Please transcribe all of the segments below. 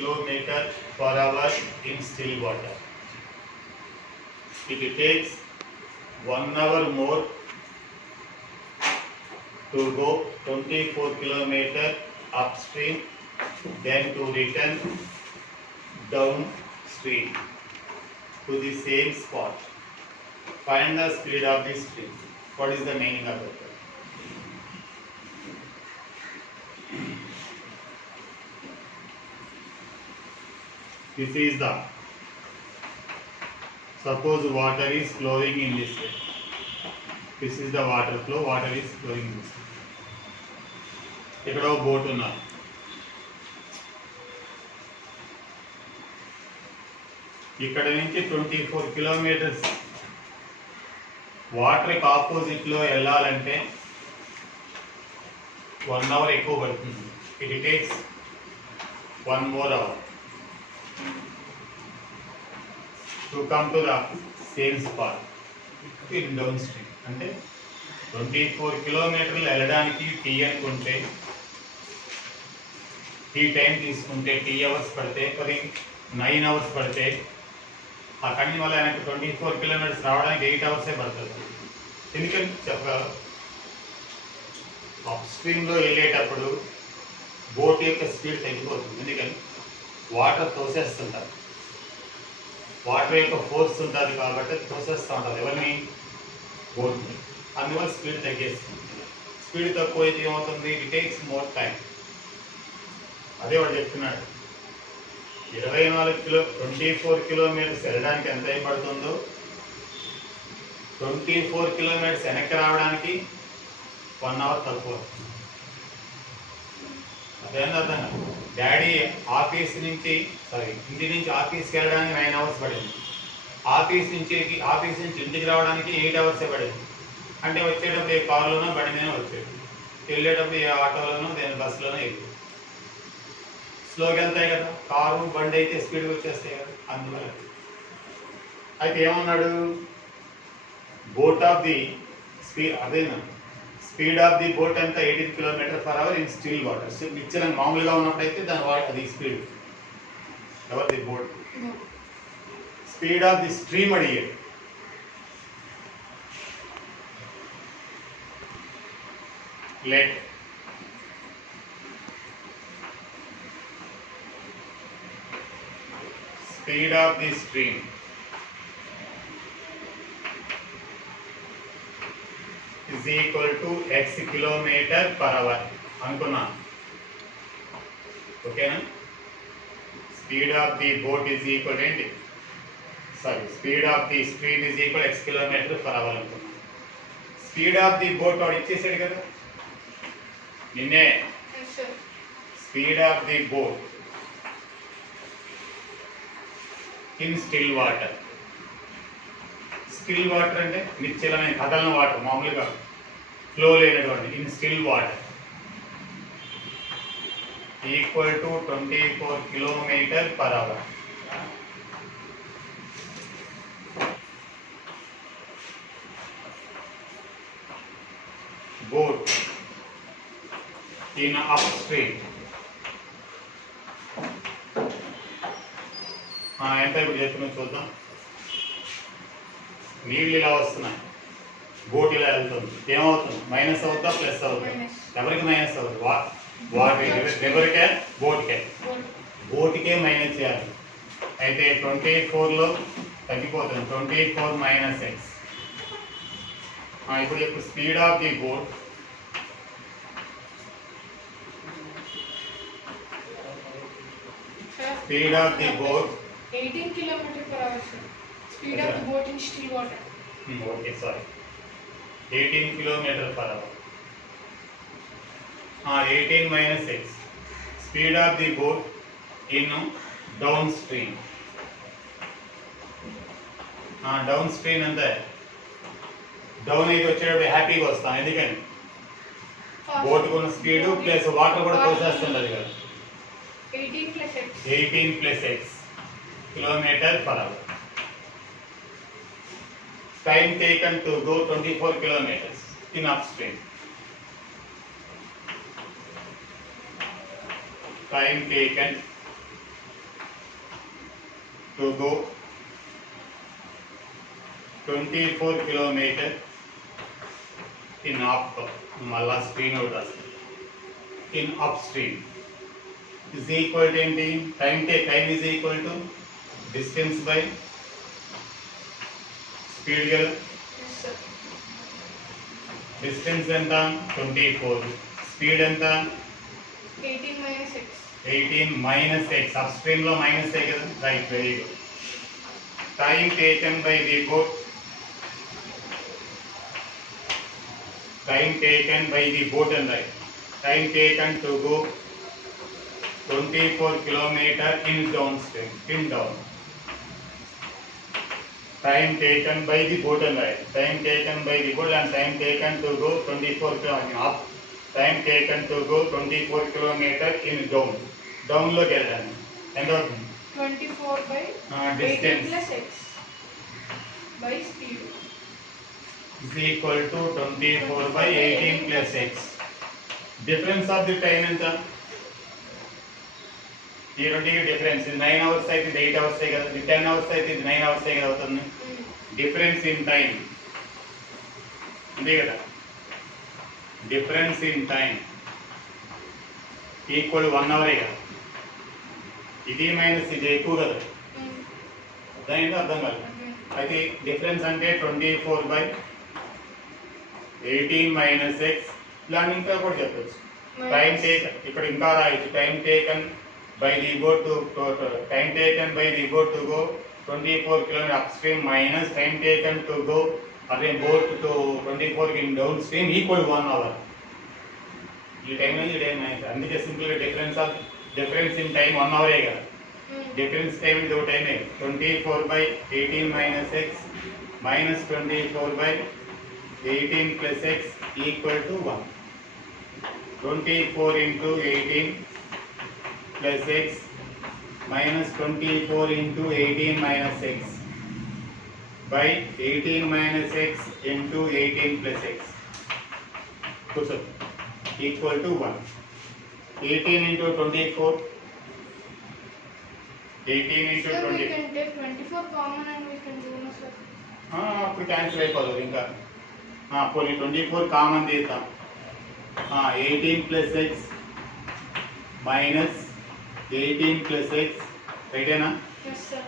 kilometer per hour in still water. It takes 1 hour more to go 24 kilometer upstream than to return downstream to the same spot. Find the speed of the stream. What is the meaning of it? This is the, suppose water is flowing in this way. This is the water flow, water is flowing in this way. ఇక్కడ ఒక బోట్ ఉన్నా, ఇక్కడ నుంచి 24 కిలోమీటర్స్ వాటర్కి ఆపోజిట్లో వెళ్ళాలంటే 1 అవర్ ఎక్కువ పడుతుంది. It takes 1 more hour to come to the same spot in downstream. అంటే 24 కిలోమీటర్లు వెళ్ళడానికి టీ అనుకుంటే, టీ టైం తీసుకుంటే టీ అవర్స్ పడితే, అది 9 అవర్స్ పడితే, అక్కడి వల్ల ఆయనకు 24 కిలోమీటర్స్ రావడానికి 8 అవర్సే పడుతుంది. ఎందుకని చెప్పగలరు? అప్ స్ట్రీమ్లో వెళ్ళేటప్పుడు బోట్ యొక్క స్పీడ్ తగ్గిపోతుంది. ఎందుకని? వాటర్ తోసేస్తుంటారు, వాటర్ యొక్క ఫోర్స్ ఉంటుంది కాబట్టి తోసేస్తూ ఉంటుంది ఎవరిని? బోట్ని. అందువల్ల స్పీడ్ తగ్గేస్తుంది. స్పీడ్ తక్కువ అయితే ఏమవుతుంది? It takes more time. అదే వాడు చెప్తున్నాడు, 24 కిలోమీటర్స్ వెళ్ళడానికి ఎంత టైం పడుతుందో 24 కిలోమీటర్స్ వెనక్కి రావడానికి 1 అవర్ తక్కువ. అదేందా డాడీ ఆఫీస్ నుంచి ఇంటి నుంచి ఆఫీస్కి వెళ్ళడానికి 9 అవర్స్ పడింది, ఆఫీస్ నుంచి ఇంటికి రావడానికి 8 అవర్సే పడింది. అంటే వచ్చేటప్పుడు ఏ కారులోనో బండి మీద వచ్చేది, వెళ్ళేటప్పుడు ఏ ఆటోలోనో దేని బస్సులోనో వెళ్ళి స్లోగా వెళ్తాయి కదా. కారు బండి అయితే స్పీడ్గా వచ్చేస్తాయి కదా. అందువల్ల అయితే ఏమన్నాడు? బోట్ ఆఫ్ ది స్పీడ్, అదేనా స్పీడ్ ఆఫ్ ది బోట్ ఎంత? 18 kilometre per hour in still water. నిచ్చెన మామూలుగా ఉన్నప్పుడైతే దాని అది స్పీడ్ ఎవరిది? Boat. Speed of the stream అడిగాడు. Let speed of the stream is equal to x kilometer per hour అనుకున్నా. ఓకేనా? Speed of the boat is equal ఏంటి? Speed of the stream is equal x kilometre per hour అనుకున్నా. Speed of the boat వాడు ఇచ్చేసాడు కదా నిన్నే. Speed of the boat in still water. Still water అంటే నిశ్చలమైన కదలని వాటర్, మామూలుగా ఫ్లో లేనటువంటి. In still water equal to 24 kilometre per hour. Boat in upstream ఎంత ఇప్పుడు చెప్తున్నా చూద్దాం. నీళ్ళు ఇలా వస్తున్నాయి, బోట్ ఇలా వెళ్తుంది, ఏమవుతుంది? మైనస్ అవుతా ప్లస్ అవుతుంది? ఎవరికి మైనస్ అవుతుంది? ఎవరికే? బోట్కే. బోట్కే మైనస్ చేయాలి. అయితే 24లో తగ్గిపోతుంది, 24 మైనస్ x. ఇప్పుడు చెప్పు speed of the boat speed of the boat 18 kilometer per hour, sir. Speed of the boat in still water. Okay, sorry. 18 kilometer per hour. 18 minus x. Speed of the boat in downstream. Downstream and the down అయితే వచ్చేటప్పుడు హ్యాపీగా వస్తాం. ఎందుకని? బోట్ కొన్న speed plus water కూడా తోసేస్తుంది కదా. 18 plus x kilometer per hour. Time taken to go 24 kilometers in upstream. Time taken to go 24 kilometer in up మళ్ళా స్ట్రీమ్ ఒకటి వస్తుంది in upstream is equal to ఏంటి time is equal to distance by speed కదా Yes, sir. Distance ఎంత 24 speed ఎంత 18 minus x. 18 minus x upstream లో minus ఏ కదా right very good time taken by the boat and right time taken to go 24 kilometer in downstream in down time taken by the boat and right time taken by the boat and time taken to go 24 kilometer up time taken to go 24 kilometer in down లో వెళ్ళాను ఎంత అవుతుంది 24 by 18 distance plus x by speed. is equal to 24 by 18 plus x. Difference of the time ఎంత ఈ రెండింటికి డిఫరెన్స్ 9 అవర్స్ అయితే ఇది 8 అవర్స్ కదా ఇది 10 అవర్స్ అయితే ఇది 9 అవర్స్ కదా అవుతుంది డిఫరెన్స్ ఇన్ టైం అంతే కదా డిఫరెన్స్ ఇన్ టైం ఈక్వల్ 1 అవరే కదా ఇది మైనస్ ఇది ఎక్కువ కదా అర్థమైందో అర్థం కాదు అయితే డిఫరెన్స్ అంటే 24 by 18 మైనస్ ఎక్స్ ఇలాంటి ఇంకా కూడా చెప్పచ్చు టైం టేకన్ ఇక్కడ ఇంకా రాయొచ్చు time taken by the boat to time taken by the boat to go 24 kilometer upstream minus time taken to go అదే boat to 24 in downstream equal 1 hour ఈ time ఈ time అందుకే సింపుల్గా difference in time 1 అవరే కదా difference time ఇది ఒక టైమే 24 by 18 మైనస్ ఎక్స్ మైనస్ 24 by 18 plus x equal to 1. 24 into 18 plus x minus 24 into 18 minus x by 18 minus x into 18 plus x. So, equal to 1. 18 into 24. 18 into Sir, we 20. can take 24 common and we can do no, sir. అప్పుడు cancel అయిపోతుంది ఇంకా పోనీ 24 common తీద్దాం 18 plus x minus 18 plus x రైటేనా Yes, sir.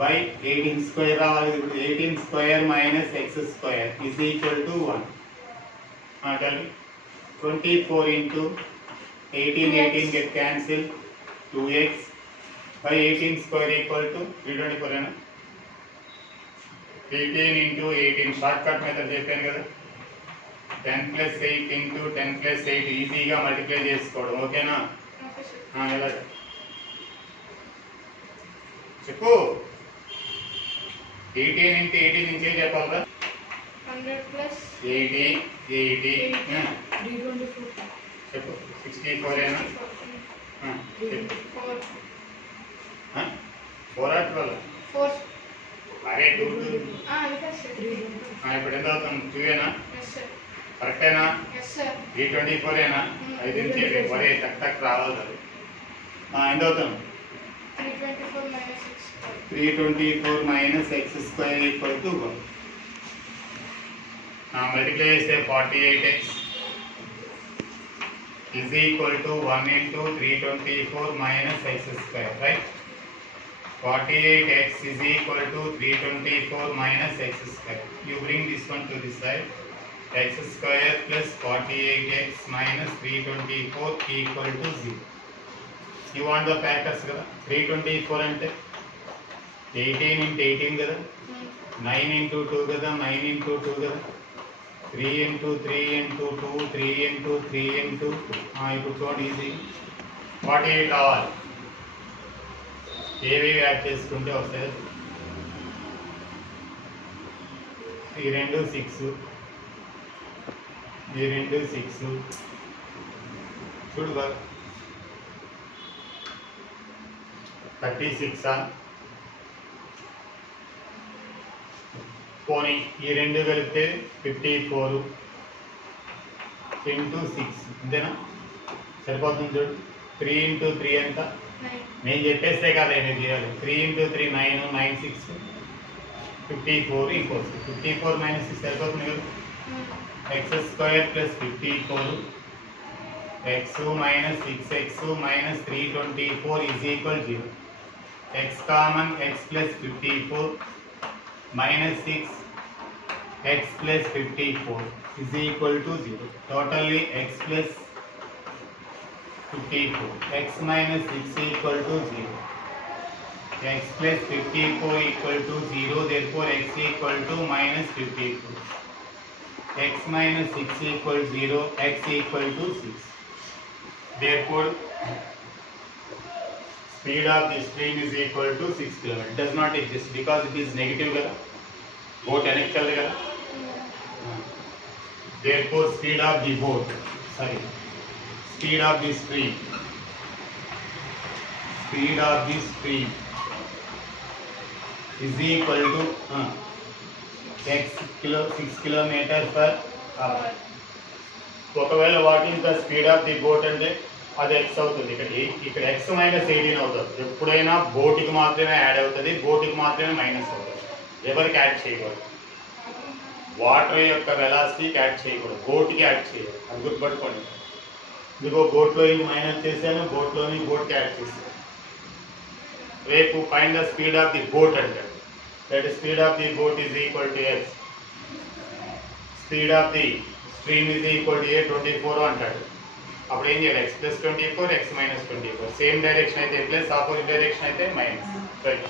By 18 square రావాలి ఇప్పుడు 18 square minus x square is equal to 1 tell 24 into 18 get cancel 2x by 18 square equal to 324 అయినా 18 into 18 short cut method చెప్పాను కదా 10 plus 8 into 10 plus 8 ఈజీగా మల్టిప్లై చేసుకోవడం ఓకేనా Okay, sir. ఎలా చెప్పు 18 into 18 నుంచి ఏం చెప్పాలరా 100 plus 80 324. చెప్పు 64 అయినా 4. 4 or 12 4. అరే 2 Yes, sir. ఇప్పుడు ఎంత అవుతుంది 2 ఏనా Yes, sir. కరెక్టేనా Yes, sir. 324 ఏనా ఐదు నుంచి ఒరే టక్ రావాలి అది ఎంత అవుతుంది 324 minus x square. 324 minus x square equal to 1 multiply చేస్తే 48x is equal to 1 into 324 minus x square, right? 48x is equal to 324 minus x square. You bring this one to this side. X square plus 48x minus 324 equal to 0. You want the factors kada 324 ante 18 into 18 kada 9 into 2 kada 9 into 2 kada 3 into 3 into 2 3 into 3 into 2 ఇప్పుడు చూడండి ఈజీ 48 రావాలి ఏవి యాడ్ చేసుకుంటే వస్తాయి ఈ రెండు 6 ఈ రెండు 6 చూడు బాగా 36 పోనీ ఈ రెండు కలిపితే 54 into 6 అంతేనా సరిపోతుంది చూడు 3 into 3 ఎంత నేను చెప్పేస్తే కదా నేను చేయాలి 3 × 3 9 9 6 54 ఈక్వల్స్ 54 మైనస్ 6 సరిపోతుంది కదా x² + 54 x minus 6x minus 324 is equal 0. X common x plus 54 minus 6 x plus 54 is equal to 0. Totally x plus 54. X minus 6 equal to 0. X plus 54 equal to 0. Therefore x equal to minus 54. X minus 6 equal 0. X equal to 6. Therefore, speed of the stream is equal to 6 km. It does not exist because it is negative kada. Boat enek chalde kada. Therefore, speed of the boat, speed of the stream is equal to 6 kilometer per hour. ఒకవేళ what is the speed of the boat అంటే అది ఎక్స్ అవుతుంది. ఇక్కడ X minus 18 అవుతుంది. ఎప్పుడైనా బోట్కి మాత్రమే యాడ్ అవుతుంది, బోట్కి మాత్రమే మైనస్ అవుతుంది. ఎవరికి యాడ్ చేయకూడదు, వాటర్ యొక్క వెలాసిటీకి యాడ్ చేయకూడదు, బోట్కి యాడ్ చేయకూడదు. అది గుర్తుపట్టుకోండి. ఇదిగో బోట్లో మైనస్ చేశాను, బోట్లోని బోట్కి యాడ్ చేశాను. రేపు find the speed of the boat అంటాడు. That speed of the boat is equal to x, speed of the stream is equal to 24 అంటాడు. అప్పుడు ఏం చేయాలి, x + 24 x - 24. సేమ్ డైరెక్షన్ అయితే ప్లస్, ఆపోజిట్ డైరెక్షన్ అయితే మైనస్. రైట్.